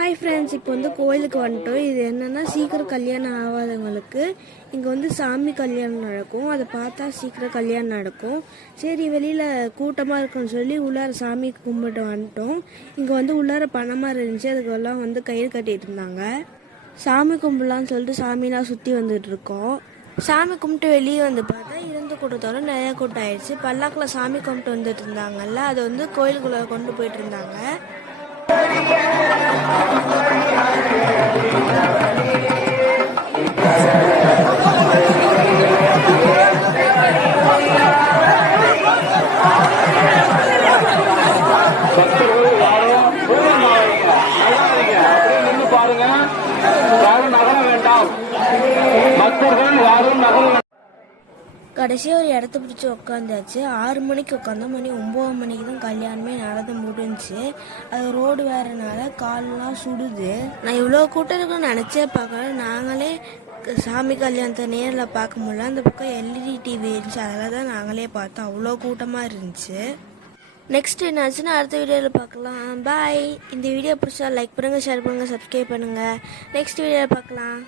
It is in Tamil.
ஹாய் ஃப்ரெண்ட்ஸ், இப்போ வந்து கோயிலுக்கு வந்துட்டோம். இது என்னென்னா சீக்கிரம் கல்யாணம் ஆகாதவங்களுக்கு இங்கே வந்து சாமி கல்யாணம் நடக்கும். அதை பார்த்தா சீக்கிரம் கல்யாணம் நடக்கும். சரி, வெளியில் கூட்டமாக இருக்குன்னு சொல்லி உள்ளார சாமி கும்பிட்டு வந்துட்டோம். இங்கே வந்து உள்ளார பணமாக இருந்துச்சு, அதுக்கெல்லாம் வந்து கயிறு கட்டிட்டு இருந்தாங்க. சாமி கும்பிடலான்னு சொல்லிட்டு சாமிலாம் சுற்றி வந்துட்டு இருக்கோம். சாமி கும்பிட்டு வெளியே வந்து பார்த்தா இருந்து கூட்டத்தோட நிறைய கூட்டம் ஆயிடுச்சு. பல்லாக்கில் சாமி கும்பிட்டு வந்துட்டு இருந்தாங்கல்ல, அதை வந்து கோயிலுக்குள்ளே கொண்டு போயிட்டு இருந்தாங்க. கடைசியாக ஒரு இடத்த பிடிச்சி உட்காந்தாச்சு. 6 மணிக்கு உட்காந்தா மணி 9 மணிக்கு தான் கல்யாணமே நடந்து முடிஞ்சிச்சு. அது ரோடு வேறனால காலெலாம் சுடுது. நான் இவ்வளோ கூட்டம் இருக்குன்னு நினச்சே பார்க்கல. நாங்களே சாமி கல்யாணத்தை நேரில் பார்க்க முடியல. அந்த பக்கம் எல்இடி டிவி இருந்துச்சு, அதில் தான் நாங்களே பார்த்தோம். அவ்வளோ கூட்டமாக இருந்துச்சு. நெக்ஸ்ட் என்னாச்சுன்னா அடுத்த வீடியோவில் பார்க்கலாம். பாய். இந்த வீடியோ பிடிச்சா லைக் பண்ணுங்கள், ஷேர் பண்ணுங்கள், சப்ஸ்கிரைப் பண்ணுங்கள். நெக்ஸ்ட் வீடியோவில் பார்க்கலாம்.